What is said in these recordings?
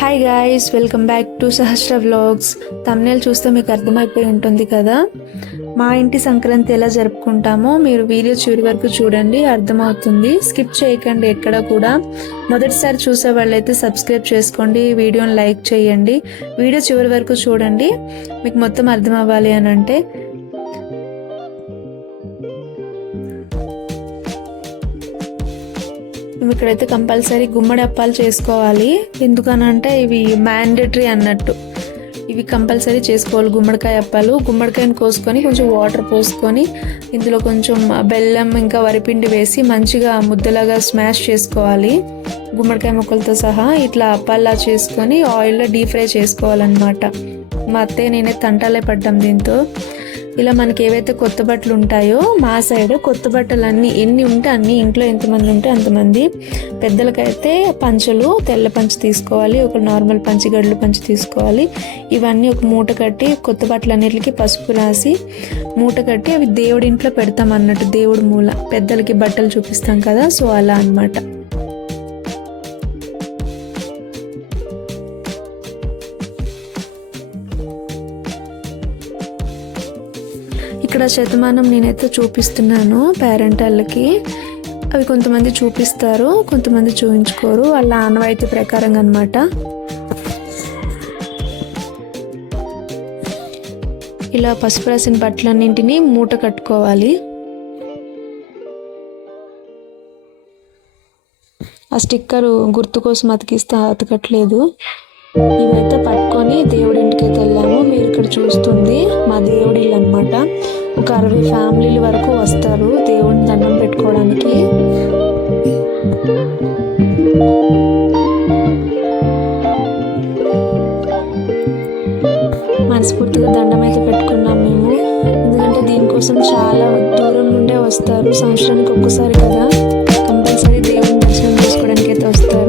Hi guys, welcome back to Sahasra vlogs. Thumbnail చూస్తే మీకు అర్థమైపోయి ఉంటుంది కదా, మా ఇంటి సంక్రాంతి ఎలా జరుపుకుంటామో మీరు వీడియో చివరి వరకు చూడండి, అర్థమవుతుంది. స్కిప్ చేయకండి ఎక్కడ కూడా. మొదటిసారి చూసే వాళ్ళైతే సబ్స్క్రైబ్ చేసుకోండి, వీడియోని లైక్ చేయండి. వీడియో చివరి వరకు చూడండి, మీకు మొత్తం అర్థం అవ్వాలి అని అంటే. మేము ఇక్కడైతే కంపల్సరీ గుమ్మడి అప్పాలు చేసుకోవాలి. ఎందుకనంటే ఇవి మ్యాండేటరీ అన్నట్టు, ఇవి కంపల్సరీ చేసుకోవాలి. గుమ్మడికాయ అప్పాలు, గుమ్మడికాయని కోసుకొని కొంచెం వాటర్ పోసుకొని ఇందులో కొంచెం బెల్లం ఇంకా వరిపిండి వేసి మంచిగా ముద్దలాగా స్మాష్ చేసుకోవాలి. గుమ్మడికాయ ముక్కలతో సహా ఇట్లా అప్పాల్లా చేసుకొని ఆయిల్లో డీప్ ఫ్రై చేసుకోవాలన్నమాట. మా అత్తయ్య నేనే తంటాలే పడ్డాం దీంతో. ఇలా మనకి ఏవైతే కొత్త బట్టలు ఉంటాయో మా సైడ్ కొత్త బట్టలు ఎన్ని ఉంటే అన్ని, ఇంట్లో ఎంతమంది ఉంటే అంతమంది. పెద్దలకైతే పంచలు, తెల్ల పంచ తీసుకోవాలి, ఒక నార్మల్ పంచి, గడ్లు పంచి తీసుకోవాలి. ఇవన్నీ ఒక మూట కట్టి కొత్త బట్టలు అన్నిటికి పసుపు రాసి మూట కట్టి అవి దేవుడి ఇంట్లో పెడతాం అన్నట్టు. దేవుడి మూల పెద్దలకి బట్టలు చూపిస్తాం కదా, సో అలా అన్నమాట. ఇక్కడ శతమానం నేనైతే చూపిస్తున్నాను పేరెంట్ వాళ్ళకి. అవి కొంతమంది చూపిస్తారు, కొంతమంది చూపించుకోరు, వాళ్ళ ఆనవాయితీ ప్రకారంగా అనమాట. ఇలా పసుపు రాసిన బట్టలన్నింటినీ మూట కట్టుకోవాలి. ఆ స్టిక్కరు గుర్తు కోసం అతికిస్తే అతకట్లేదు. ఇవైతే పట్టుకొని దేవుడి ఇంటికి వెళ్ళాము. మీరు ఇక్కడ చూస్తుంది మా దేవుడి ఇల్లు అనమాట. ఒక 60 ఫ్యామిలీల వరకు వస్తారు దేవుడిని దండం పెట్టుకోవడానికి. మనస్ఫూర్తిగా దండం అయితే పెట్టుకున్నాం మేము. ఎందుకంటే దీనికోసం చాలా దూరం నుండే వస్తారు, సంవత్సరానికి ఒక్కసారి కదా, కంపల్సరీ దేవుడిని దర్శనం చేసుకోవడానికి అయితే వస్తారు.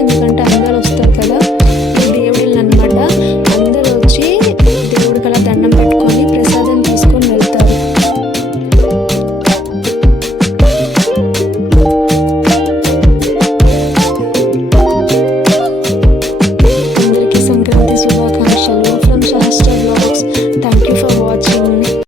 ఎందుకంటే అందరూ వస్తారు కదా, దేవుళ్ళు అనమాట. అందరూ వచ్చి దేవుడికి అలా దండం పెట్టుకొని ప్రసాదం తీసుకొని వెళ్తారు. అందరికీ సంక్రాంతి శుభాకాంక్షలు from Sahasra vlogs. Thank you for watching.